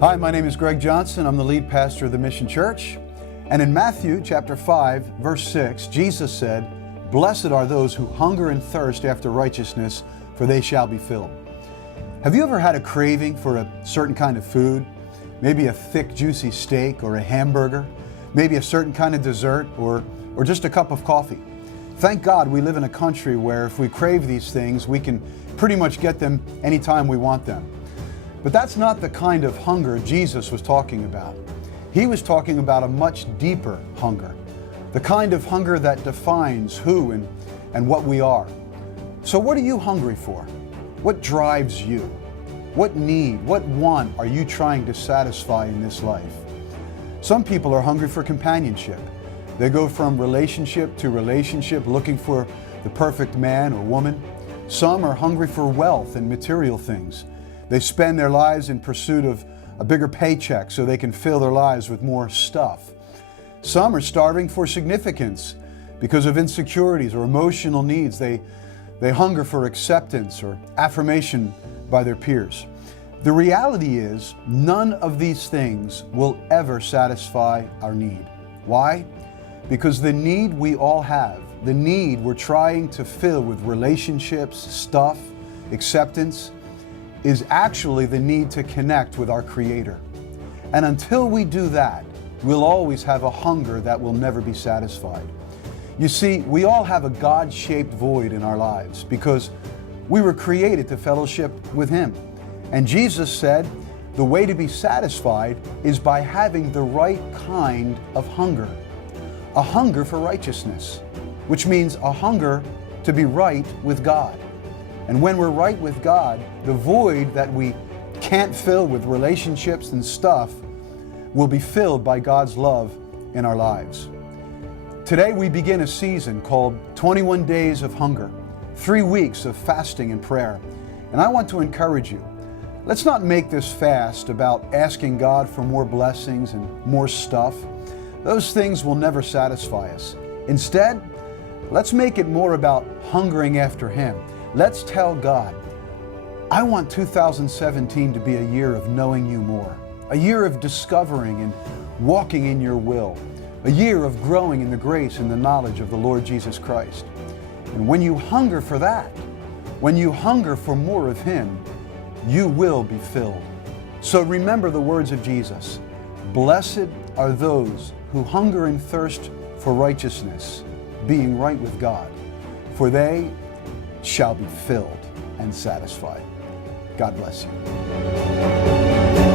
Hi, my name is Gregg Johnson. I'm the lead pastor of the Mission Church. And in Matthew chapter 5, verse 6, Jesus said, "Blessed are those who hunger and thirst after righteousness, for they shall be filled." Have you ever had a craving for a certain kind of food? Maybe a thick, juicy steak or a hamburger? Maybe a certain kind of dessert or just a cup of coffee? Thank God we live in a country where if we crave these things, we can pretty much get them anytime we want them. But that's not the kind of hunger Jesus was talking about. He was talking about a much deeper hunger, the kind of hunger that defines who and what we are. So what are you hungry for? What drives you? What need, what want are you trying to satisfy in this life? Some people are hungry for companionship. They go from relationship to relationship looking for the perfect man or woman. Some are hungry for wealth and material things. They spend their lives in pursuit of a bigger paycheck so they can fill their lives with more stuff. Some are starving for significance because of insecurities or emotional needs. They hunger for acceptance or affirmation by their peers. The reality is, none of these things will ever satisfy our need. Why? Because the need we all have, the need we're trying to fill with relationships, stuff, acceptance, is actually the need to connect with our Creator. And until we do that, we'll always have a hunger that will never be satisfied. You see, we all have a God-shaped void in our lives because we were created to fellowship with Him. And Jesus said, the way to be satisfied is by having the right kind of hunger. A hunger for righteousness, which means a hunger to be right with God. And when we're right with God, the void that we can't fill with relationships and stuff will be filled by God's love in our lives. Today we begin a season called 21 Days of Hunger, 3 weeks of fasting and prayer. And I want to encourage you, let's not make this fast about asking God for more blessings and more stuff. Those things will never satisfy us. Instead, let's make it more about hungering after Him. Let's tell God, I want 2017 to be a year of knowing You more, a year of discovering and walking in Your will, a year of growing in the grace and the knowledge of the Lord Jesus Christ. And when you hunger for that, when you hunger for more of Him, you will be filled. So remember the words of Jesus, "Blessed are those who hunger and thirst for righteousness, being right with God, for they shall be filled and satisfied." God bless you.